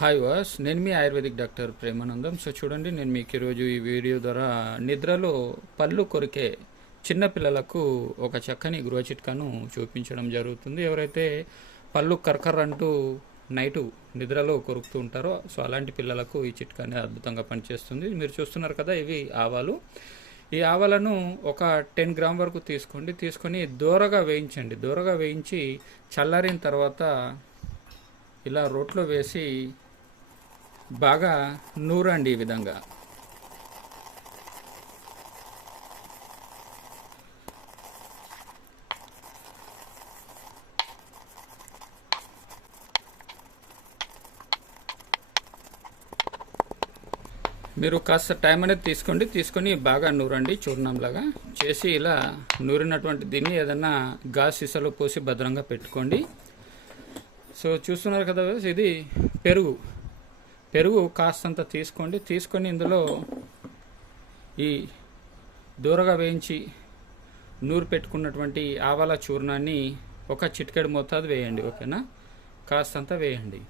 Hi వాస్ నేను మీ ఆయుర్వేదిక్ డాక్టర్ ప్రేమానందం. సో చూడండి నేను మీకు ఈరోజు ఈ వీడియో ద్వారా నిద్రలో పళ్ళు కొరికే చిన్నపిల్లలకు ఒక చక్కని గృహ చిట్కాను చూపించడం జరుగుతుంది. ఎవరైతే పళ్ళు కర్కర్ అంటూ నైటు నిద్రలో కొరుకుతూ ఉంటారో సో అలాంటి పిల్లలకు ఈ చిట్కాని అద్భుతంగా పనిచేస్తుంది. మీరు చూస్తున్నారు కదా ఇవి ఆవాలు. ఈ ఆవాలను ఒక టెన్ గ్రామ్ వరకు తీసుకోండి. తీసుకొని దూరగా వేయించండి. దూరగా వేయించి చల్లారిన తర్వాత ఇలా రోట్లో వేసి బాగా నూరండి ఈ విధంగా. మీరు కాస్త టైం అనేది తీసుకోండి తీసుకొని బాగా నూరండి చూర్ణంలాగా. చేసి ఇలా నూరినటువంటి దీన్ని ఏదన్నా గాజ్ సీసాలో పోసి భద్రంగా పెట్టుకోండి. సో చూస్తున్నారు కదా ఇది పెరుగు. పెరుగు కాస్తంత తీసుకోండి. తీసుకొని ఇందులో ఈ దూరగా వేయించి నూరు పెట్టుకున్నటువంటి ఆవాల చూర్ణాన్ని ఒక చిటికెడు మోతాదు వేయండి ఓకేనా? కాస్తంత వేయండి.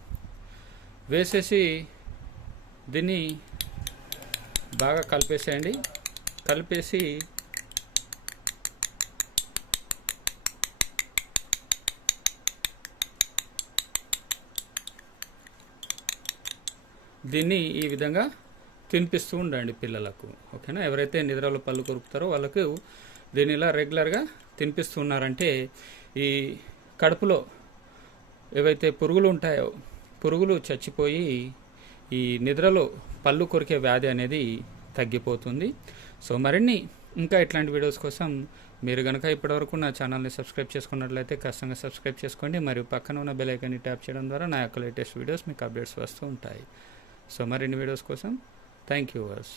వేసేసి దీన్ని బాగా కలిపేసేయండి. కలిపేసి దీన్ని ఈ విధంగా తినిపిస్తూ ఉండండి పిల్లలకు ఓకేనా? ఎవరైతే నిద్రలో పళ్ళు కొరుకుతారో వాళ్ళకు దీన్ని ఇలా రెగ్యులర్గా తినిపిస్తున్నారంటే ఈ కడుపులో ఏవైతే పురుగులు ఉంటాయో పురుగులు చచ్చిపోయి ఈ నిద్రలో పళ్ళు కొరికే వ్యాధి అనేది తగ్గిపోతుంది. సో మరిన్ని ఇంకా ఇట్లాంటి వీడియోస్ కోసం మీరు కనుక ఇప్పటివరకు నా ఛానల్ని సబ్స్క్రైబ్ చేసుకున్నట్లయితే ఖచ్చితంగా సబ్స్క్రైబ్ చేసుకోండి. మరియు పక్కన ఉన్న బెల్ ఐకాన్ని ట్యాప్ చేయడం ద్వారా నా యొక్క లేటెస్ట్ వీడియోస్ మీకు అప్డేట్స్ వస్తూ ఉంటాయి. సో మరిన్ని వీడియోస్ కోసం థ్యాంక్ యూ వర్స్